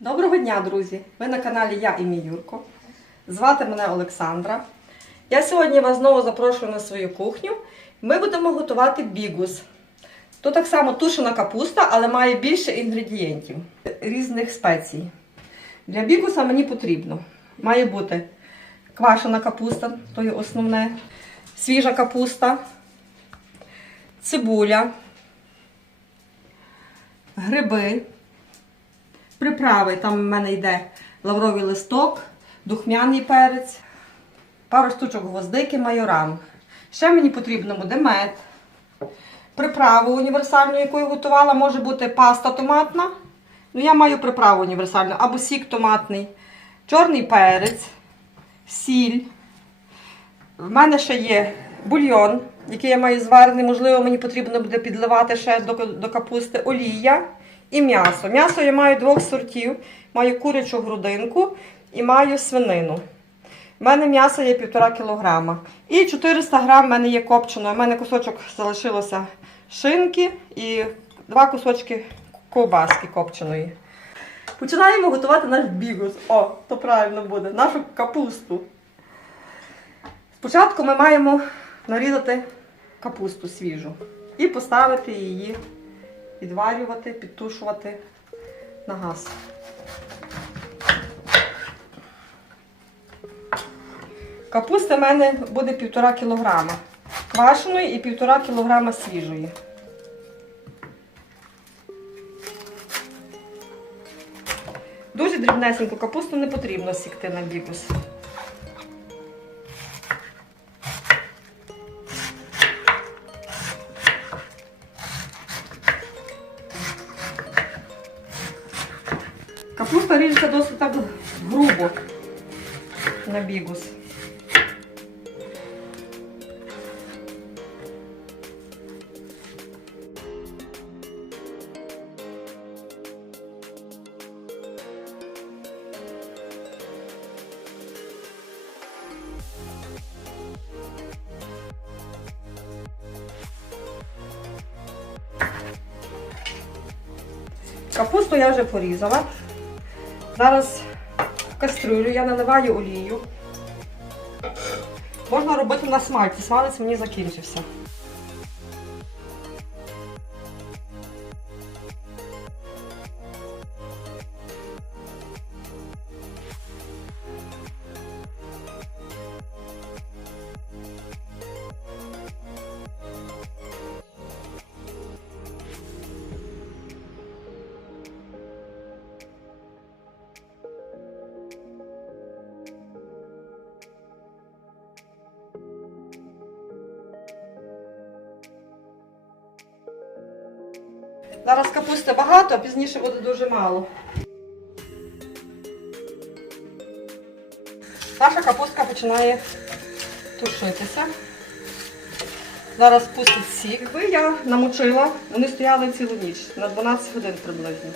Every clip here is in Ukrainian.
Доброго дня, друзі! Ви на каналі Я і мій Юрко. Звати мене Олександра. Я сьогодні вас знову запрошую на свою кухню. Ми будемо готувати бігус. Тут так само тушена капуста, але має більше інгредієнтів різних спецій. Для бігуса мені потрібно. Має бути квашена капуста, то є основне, свіжа капуста, цибуля, гриби. Приправи, там в мене йде лавровий листок, духмяний перець, пару штучок гвоздики, майоран. Ще мені потрібно буде мед, приправу універсальну, яку я готувала, може бути паста томатна. Ну, я маю приправу універсальну, або сік томатний, чорний перець, сіль. В мене ще є бульйон, який я маю зварений. Можливо, мені потрібно буде підливати ще до, до капусти олія і м'ясо. М'ясо я маю двох сортів. Маю курячу грудинку і маю свинину. У мене м'ясо є 1,5 кг. І 400 г в мене є копченого. У мене кусочок залишилося шинки і два кусочки ковбаски копченої. Починаємо готувати наш бігус. О, то правильно буде, нашу капусту. Спочатку ми маємо нарізати капусту свіжу і поставити її, відварювати, підтушувати на газ. Капуста в мене буде 1,5 кг квашеної і 1,5 кг свіжої. Дуже дрібнесеньку капусту не потрібно сікти на бігус. Капуста ріжеться досить так грубо на бігус. Капусту я вже порізала. Зараз в кастрюлю я наливаю олію. Можна робити на смальці. Смалець мені закінчився. Зараз капусти багато, а пізніше буде дуже мало. Наша капустка починає тушитися. Зараз пустить сік. Якби я намочила, вони стояли цілу ніч, на 12 годин приблизно.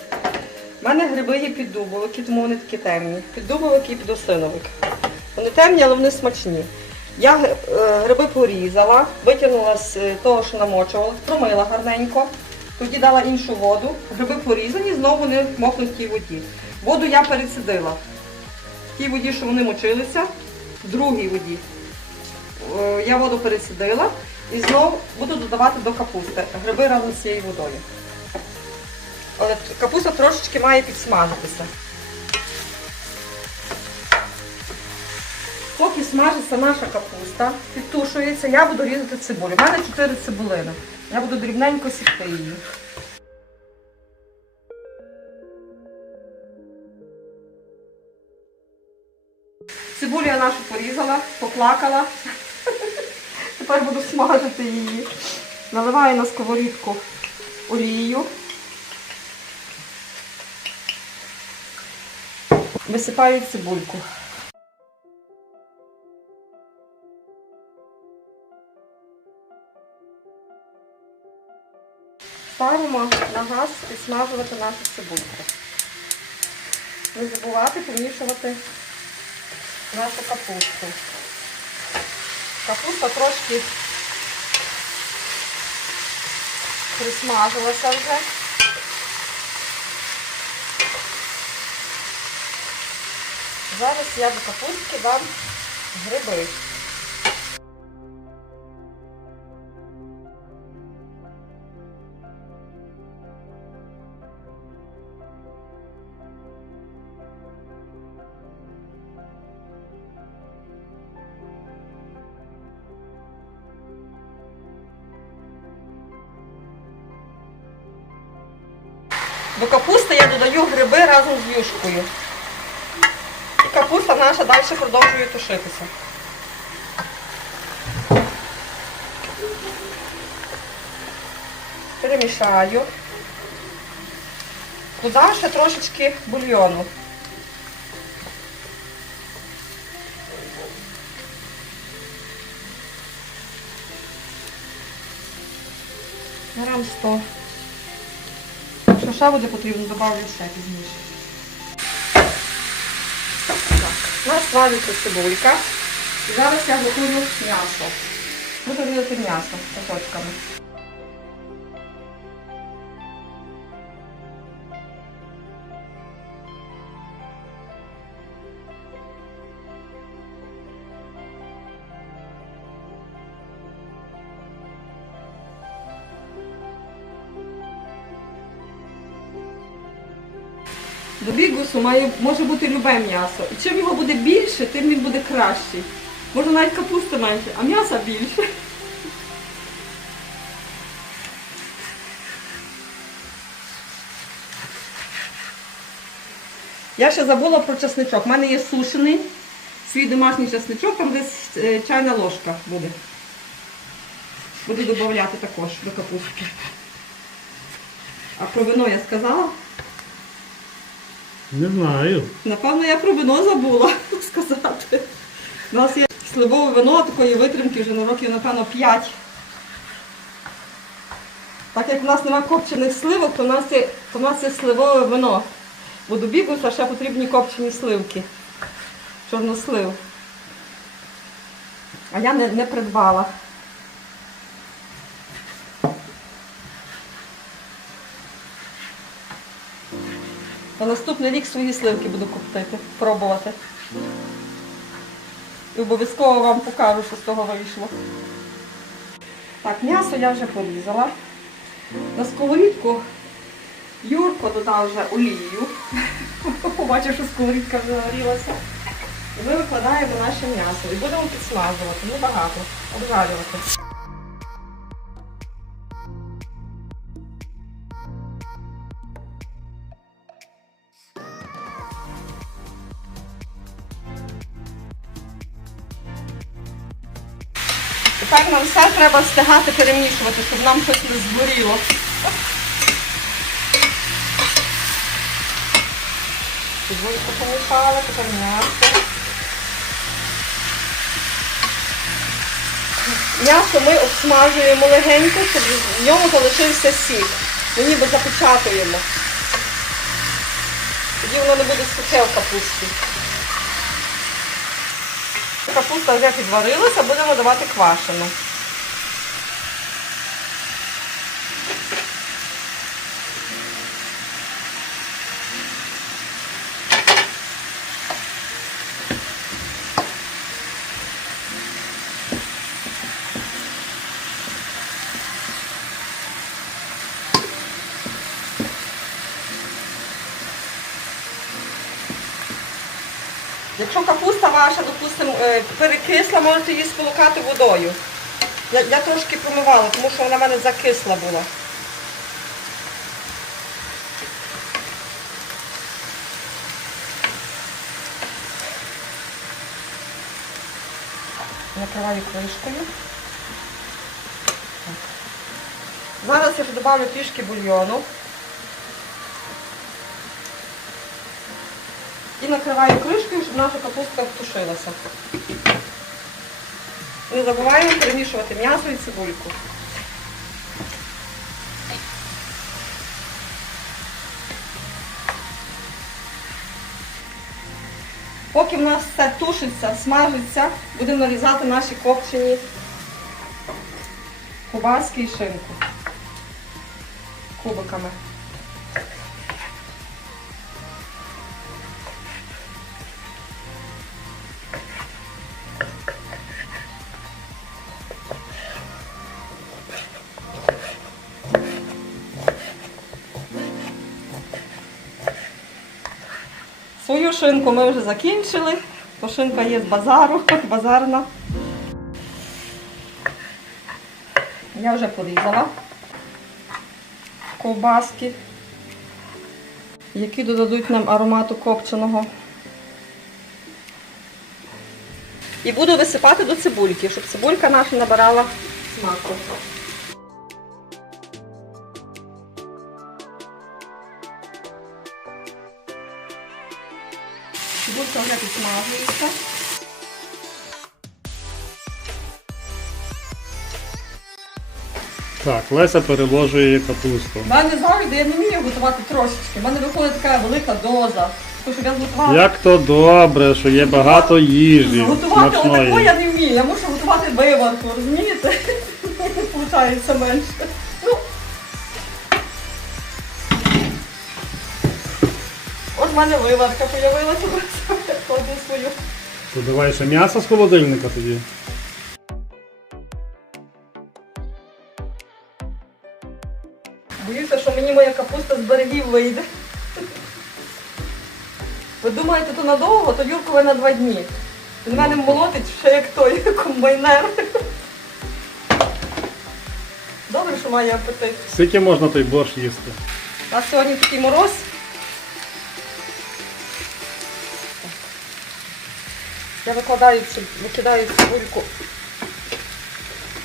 У мене гриби є піддубовики, тому вони такі темні. Піддубовик і підосиновик. Вони темні, але вони смачні. Я е, гриби порізала, витягнула з того, що намочувала, промила гарненько. Тоді дала іншу воду, гриби порізані, знову вони мокнуть в тій воді. Воду я пересидила. В тій воді, що вони мочилися, в другій воді. Е, Я воду пересидила і знову буду додавати до капусти. Гриби разом з цією водою. Але капуста трошечки має підсмажитися. Поки смажиться наша капуста, підтушується, я буду різати цибулю. У мене 4 цибулини. Я буду дрібненько сікти її. Цибулю я нашу порізала, поплакала. Тепер буду смажити її. Наливаю на сковорідку олію. Висипаю цибульку. Підсмажувати нашу цибульку. Не забувати помішувати нашу капусту. Капуста трошки присмажилася вже. Зараз я до капустки дам гриби. До капусти я додаю гриби разом з юшкою. І капуста наша далі продовжує тушитися. Перемішаю. Додам ще трошечки бульйону. Грам 100. Якщо буде потрібно, додавлю ще пізніше. У нас вариться цибулька. Зараз я готую м'ясо. Буду різати м'ясо кусочками. Бігусу має, може бути любе м'ясо. І чим його буде більше, тим він буде кращий. Може навіть капусти менше, а м'яса більше. Я ще забула про чесничок. У мене є сушений, свій домашній чесничок, там десь е, чайна ложка буде. Буду додати також до капустки. А про вино я сказала? Не знаю. Напевно, я про вино забула сказати. У нас є сливове вино такої витримки вже на років, напевно, 5. Так як в нас немає копчених сливок, то в нас є, то в нас є сливове вино. Бо до бігуса ще потрібні копчені сливки. Чорнослив. А я не, не придбала. На наступний рік свої сливки буду коптити, пробувати. І обов'язково вам покажу, що з того вийшло. Так, м'ясо я вже порізала. На сковорідку Юрко додав вже олію. Побачив, що сковорідка вже нагрілася. І ми викладаємо наше м'ясо і будемо підсмажувати, ну багато, обжарювати. Тепер нам все треба встигати перемішувати, щоб нам щось не згоріло. Цибульку помішала, тепер м'ясо. М'ясо ми обсмажуємо легенько, щоб в ньому залишився сік. Ми ніби запечатуємо. Тоді воно не буде сухе в капусті. Капуста вже підварилася, будемо давати квашену. Якщо капуста ваша, допустимо, е, перекисла, можете її сполукати водою. Я, я трошки промивала, тому що вона в мене закисла була. Накриваю кришкою. Зараз я додавлю трішки бульйону. І накриваю кришкою, щоб наша капустка втушилася. Не забуваємо перемішувати м'ясо і цибульку. Поки в нас все тушиться, смажиться, будемо нарізати наші копчені кубаски і шинку кубиками. Шинку ми вже закінчили, бо шинка є з базару, базарна. Я вже порізала ковбаски, які додадуть нам аромату копченого. І буду висипати до цибульки, щоб цибулька наша набирала смаку. Підсмажується. Так, Леся переложує капусту. У мене завжди я не вмію готувати трошечки. У мене виходить така велика доза. Тому що я зготувала. Як то добре, що є багато їжі Готувати смачної. я не вмію. Я мушу готувати виварку, розумієте? Получається менше. Ну. От в мене виварка появилася. Кладу. То давай ще м'ясо з холодильника тоді. Боюся, що мені моя капуста з берегів вийде. Ви думаєте, то надовго, то Юркове на два дні. Він мене молотить ще як той комбайнер. Добре, що має апетит. Скільки можна той борщ їсти? У нас сьогодні такий мороз. Я викладаю, викидаю цибульку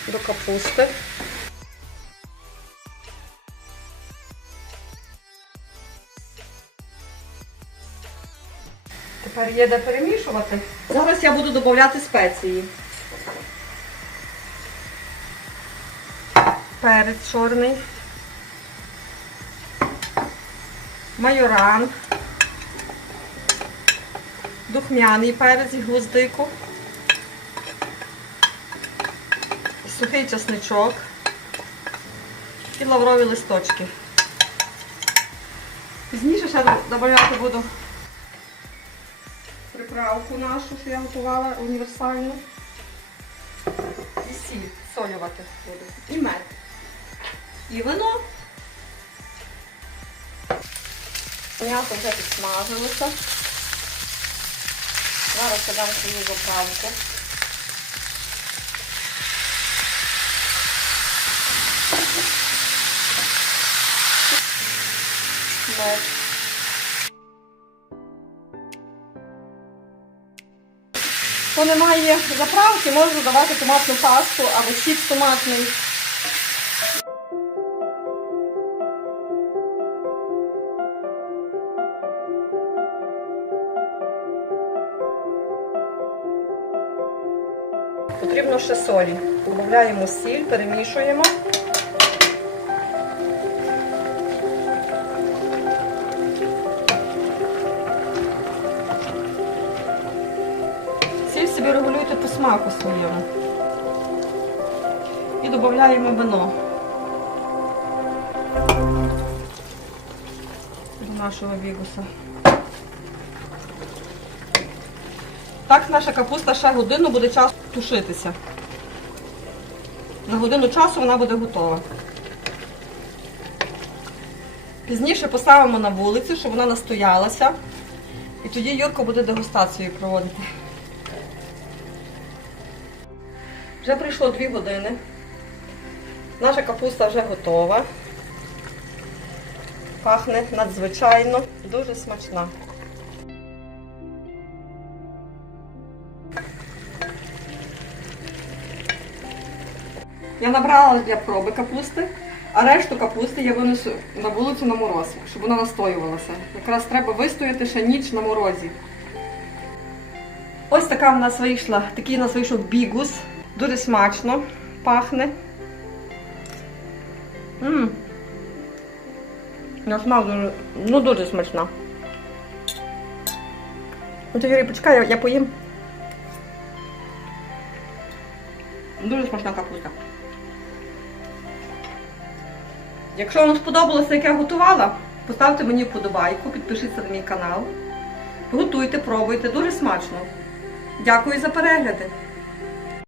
до капусти. Тепер є де перемішувати. Зараз я буду додати спеції. Перець чорний. майоран, духмяний перець гвоздику, сухий чесничок і лаврові листочки. Пізніше ще додавати буду приправку нашу, що я готувала універсальну. І сіль солювати буду. І мед. І вино. М'ясо вже підсмажилося. Зараз я дам свою заправку. Мед. Хто не заправки, може додавати томатну пасту або сік томатний. Потрібно ще солі. Додаємо сіль, перемішуємо. Сіль собі регулюйте по смаку своєму. І додаємо вино до нашого бігуса. Так наша капуста ще годину буде час тушитися. На годину часу вона буде готова. Пізніше поставимо на вулицю, щоб вона настоялася. І тоді Юрко буде дегустацію проводити. Вже пройшло 2 години. Наша капуста вже готова. Пахне надзвичайно, дуже смачна. Я набрала для проби капусти, а решту капусти я винесу на вулицю на мороз, щоб вона настоювалася. Якраз треба вистояти ще ніч на морозі. Ось така в нас вийшла, такий у нас вийшов бігус. Дуже смачно пахне. Ммм. На смак дуже, ну дуже смачна. Ну, ти, Юрій, я, я поїм. Дуже смачна капуста. Якщо вам сподобалося, як я готувала, поставте мені вподобайку, підпишіться на мій канал. Готуйте, пробуйте, дуже смачно. Дякую за перегляди.